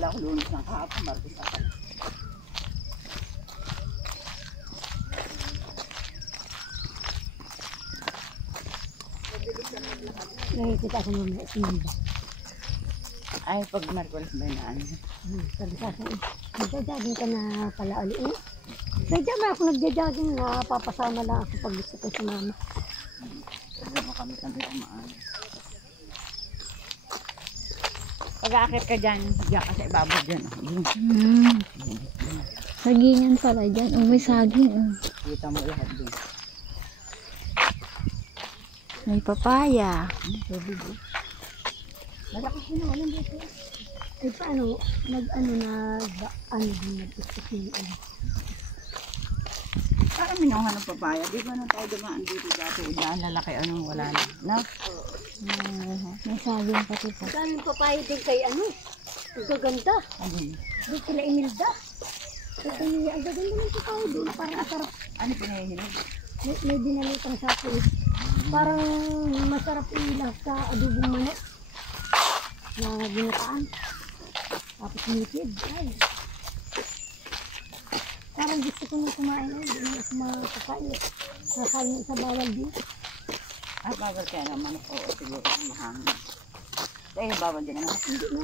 Akala ko Lunes ng kahapon, Martes ako. Nakikita ko mamaya sinimba. Ay, pag Martes ba na ano? Sabi sa akin, nagja-jogging ka na pala ulit. Kaya na ako nagja-jogging na papasama lang ako pag gusto ko sa mama. Sabi mo kami kumaan. Pag-aakit ka dyan, diyan ka sa ibabaw dyan. Sagingan pala dyan. Oh, may saging. Oh. Kita mo lahat dun. May papaya. Malakas na naman dito. Eh paano, nag-isip yung ano. Parang minuhan ng papaya. Di ba nung tayo dumaan dito dati? Daan lalaki anong wala na. No? May saging pati po. Galing papaya din kay ano. Ang gaganda. Doon sila Imelda. Ito niya, ang gaganda ng papaya doon. Parang sarap. Ano pinahihinig? May dinalitang sapo. Parang masarap ilap sa adobong manok. Na ginataan. Tapos nitid. Ay. Parang gusto ko na kumain. Hindi na ako makakain. Nakain sa bawal din. Ah, bawal kaya naman ako. Siguro mahangin. Dahil bawal din naman. Hindi na.